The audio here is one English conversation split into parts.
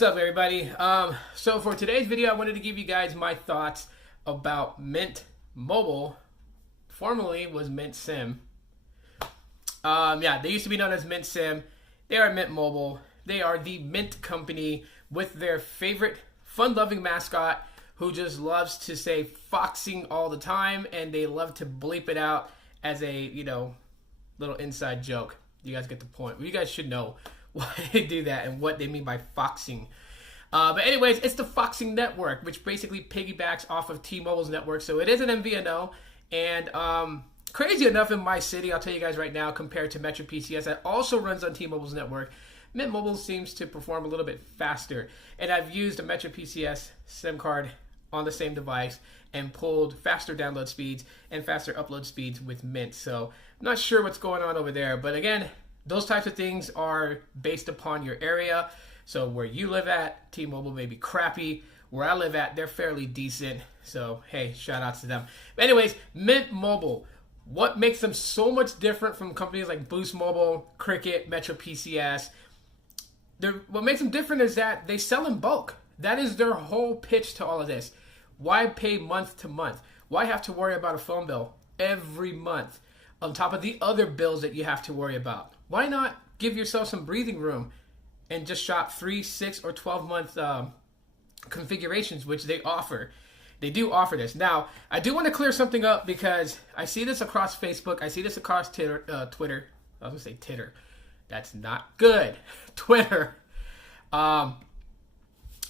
What's up, everybody? So for today's video, I wanted to give you guys my thoughts about Mint Mobile. Formerly was Mint Sim. They used to be known as Mint Sim. They are Mint Mobile. They are the Mint company with their favorite fun-loving mascot who just loves to say foxing all the time, and they love to bleep it out as a, little inside joke. You guys get the point. Well, you guys should know why they do that and what they mean by foxing. But anyways, it's the Foxing Network, which basically piggybacks off of T-Mobile's network. So it is an MVNO. And crazy enough, in my city, I'll tell you guys right now, compared to Metro PCS, that also runs on T-Mobile's network, Mint Mobile seems to perform a little bit faster. And I've used a Metro PCS SIM card on the same device and pulled faster download speeds and faster upload speeds with Mint. So I'm not sure what's going on over there. But again, those types of things are based upon your area. So where you live at, T-Mobile may be crappy. Where I live at, they're fairly decent. So, hey, shout outs to them. But anyways, Mint Mobile. What makes them so much different from companies like Boost Mobile, Cricket, Metro PCS? What makes them different is that they sell in bulk. That is their whole pitch to all of this. Why pay month to month? Why have to worry about a phone bill every month on top of the other bills that you have to worry about? Why not give yourself some breathing room and just shop 3, 6, or 12-month configurations, which they offer. They do offer this. Now, I do want to clear something up because I see this across Facebook. I see this across Twitter. I was going to say Titter. That's not good. Twitter. And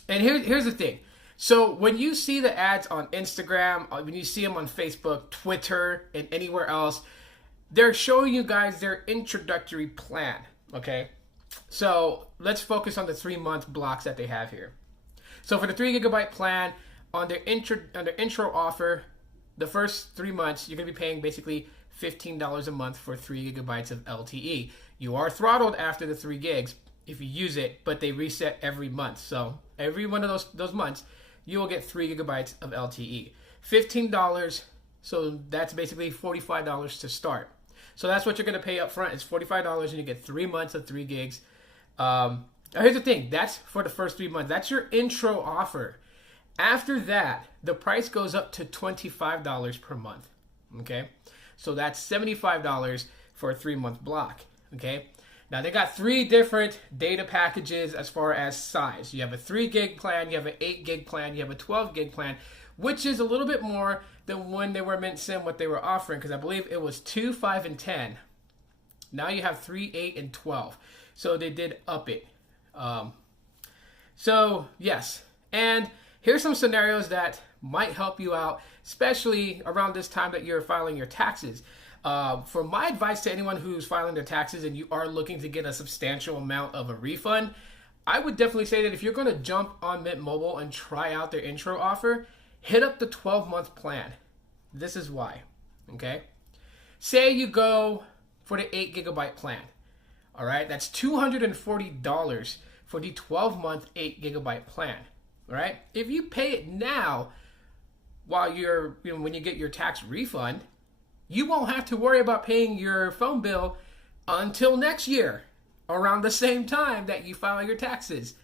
here's the thing. So when you see the ads on Instagram, when you see them on Facebook, Twitter, and anywhere else, they're showing you guys their introductory plan, okay? So let's focus on the 3-month blocks that they have here. So for the 3 GB plan, on their intro offer, the first 3 months, you're going to be paying basically $15 a month for 3 GB of LTE. You are throttled after the 3 gigs if you use it, but they reset every month. So every one of those months, you will get 3 GB of LTE. $15, so that's basically $45 to start. So that's what you're going to pay up front. It's $45 and you get 3 months of 3 gigs. Now here's the thing. That's for the first 3 months. That's your intro offer. After that, the price goes up to $25 per month. Okay? So that's $75 for a 3-month block. Okay? Now they got 3 different data packages as far as size. You have a 3 gig plan, you have an 8 gig plan, you have a 12 gig plan, which is a little bit more than when they were Mint Sim, what they were offering, because I believe it was 2, 5, and 10. Now you have 3, 8, and 12. So they did up it. So yes, and here's some scenarios that might help you out, especially around this time that you're filing your taxes. For my advice to anyone who's filing their taxes and you are looking to get a substantial amount of a refund, I would definitely say that if you're going to jump on Mint Mobile and try out their intro offer, hit up the 12-month plan. This is why, okay? Say you go for the 8 GB plan, all right? That's $240 for the 12-month 8 GB plan, all right? If you pay it now, while when you get your tax refund, you won't have to worry about paying your phone bill until next year, around the same time that you file your taxes.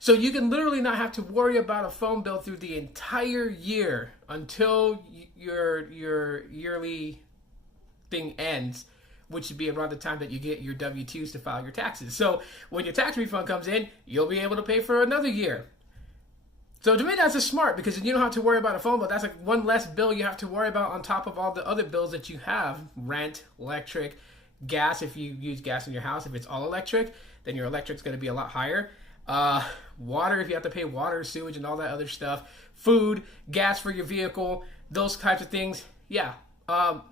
So you can literally not have to worry about a phone bill through the entire year until your yearly thing ends, which would be around the time that you get your W-2s to file your taxes. So when your tax refund comes in, you'll be able to pay for another year. So to me, that's just smart because you don't have to worry about a phone bill. That's like one less bill you have to worry about on top of all the other bills that you have. Rent, electric, gas if you use gas in your house. If it's all electric, then your electric's going to be a lot higher. Water, if you have to pay water, sewage, and all that other stuff. Food, gas for your vehicle, those types of things. Yeah. A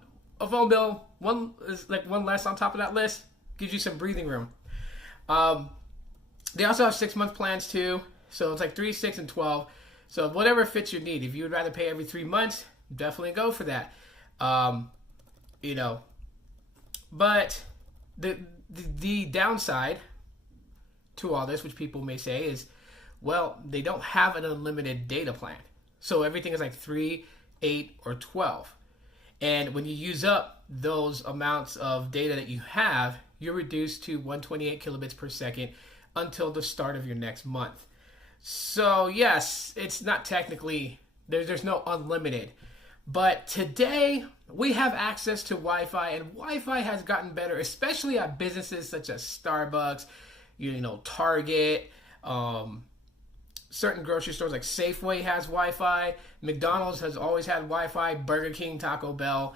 phone bill, one less on top of that list, gives you some breathing room. They also have 6-month plans too. So it's like 3, 6, and 12. So whatever fits your need. If you would rather pay every 3 months, definitely go for that. But the downside to all this, which people may say, is, well, they don't have an unlimited data plan. So everything is like 3, 8, or 12. And when you use up those amounts of data that you have, you're reduced to 128 kilobits per second until the start of your next month. So yes, it's not technically, there's no unlimited. But today, we have access to Wi-Fi, and Wi-Fi has gotten better, especially at businesses such as Starbucks, Target, certain grocery stores like Safeway has Wi-Fi, McDonald's has always had Wi-Fi, Burger King, Taco Bell.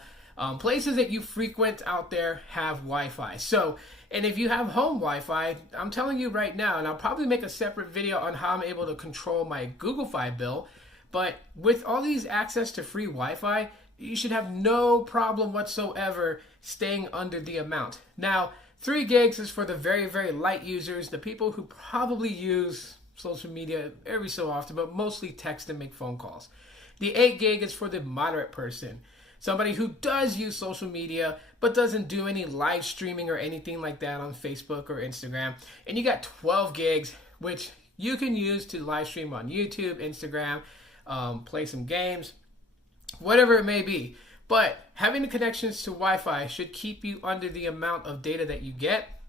Places that you frequent out there have Wi-Fi. So, and if you have home Wi-Fi, I'm telling you right now, and I'll probably make a separate video on how I'm able to control my Google Fi bill, but with all these access to free Wi-Fi, you should have no problem whatsoever staying under the amount. Now, 3 gigs is for the very, very light users, the people who probably use social media every so often, but mostly text and make phone calls. The 8 gig is for the moderate person, somebody who does use social media, but doesn't do any live streaming or anything like that on Facebook or Instagram. And you got 12 gigs, which you can use to live stream on YouTube, Instagram, play some games, whatever it may be. But having the connections to Wi-Fi should keep you under the amount of data that you get,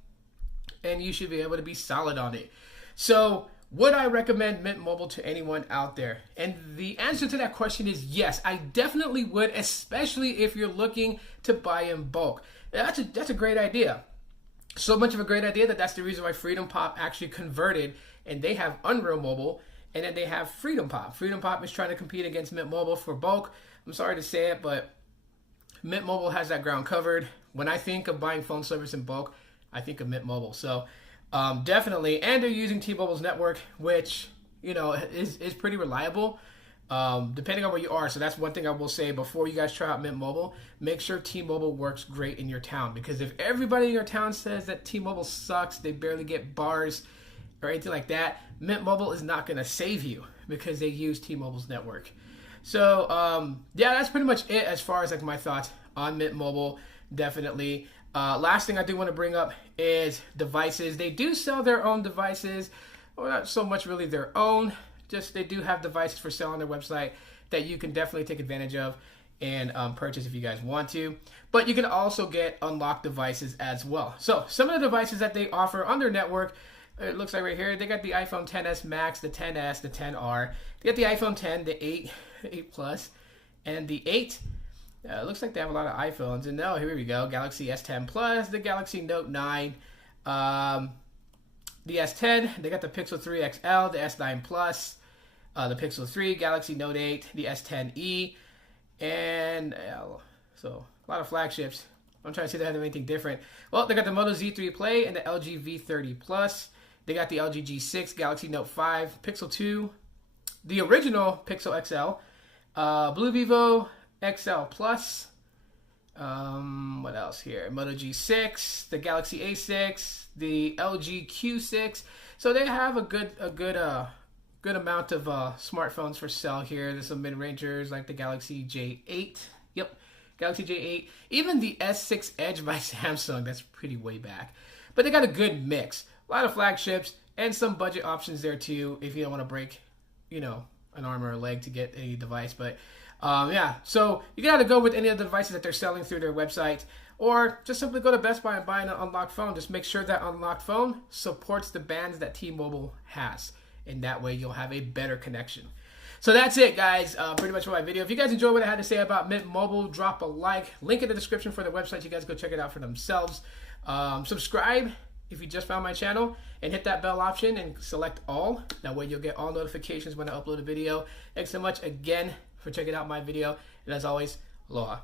and you should be able to be solid on it. So, would I recommend Mint Mobile to anyone out there? And the answer to that question is yes, I definitely would, especially if you're looking to buy in bulk. That's a great idea. So much of a great idea that's the reason why Freedom Pop actually converted, and they have Unreal Mobile, and then they have Freedom Pop. Freedom Pop is trying to compete against Mint Mobile for bulk. I'm sorry to say it, but Mint Mobile has that ground covered. When I think of buying phone service in bulk, I think of Mint Mobile. So definitely, and they're using T-Mobile's network, which is pretty reliable, depending on where you are. So that's one thing I will say before you guys try out Mint Mobile. Make sure T-Mobile works great in your town, because if everybody in your town says that T-Mobile sucks, they barely get bars or anything like that, Mint Mobile is not going to save you because they use T-Mobile's network. So yeah, that's pretty much it as far as like my thoughts on Mint Mobile. Definitely. Last thing I do want to bring up is devices. They do sell their own devices, or not so much really their own, just they do have devices for sale on their website that you can definitely take advantage of and purchase if you guys want to. But you can also get unlocked devices as well. So some of the devices that they offer on their network, it looks like right here, they got the iPhone XS Max, the XS, the XR. They got the iPhone X, the 8 Plus, and the 8. It looks like they have a lot of iPhones. And now, here we go. Galaxy S10 Plus, the Galaxy Note 9, the S10. They got the Pixel 3 XL, the S9 Plus, the Pixel 3, Galaxy Note 8, the S10e, and so a lot of flagships. I'm trying to see if they have anything different. Well, they got the Moto Z3 Play and the LG V30 Plus. They got the LG G6, Galaxy Note 5, Pixel 2, the original Pixel XL, Blue Vivo XL Plus. What else here? Moto G6, the Galaxy A6, the LG Q6. So they have a good amount of smartphones for sale here. There's some mid-rangers like the Galaxy J8. Yep, Galaxy J8. Even the S6 Edge by Samsung. That's pretty way back. But they got a good mix. A lot of flagships and some budget options there too if you don't want to break, an arm or a leg to get a device. But yeah, so you got to go with any of the devices that they're selling through their website, or just simply go to Best Buy and buy an unlocked phone. Just make sure that unlocked phone supports the bands that T-Mobile has, and that way you'll have a better connection. So that's it, guys. Pretty much for my video. If you guys enjoyed what I had to say about Mint Mobile, drop a like. Link in the description for the website. You guys go check it out for themselves. Subscribe if you just found my channel, and hit that bell option and select all. That way you'll get all notifications when I upload a video. Thanks so much again for checking out my video. And as always, aloha.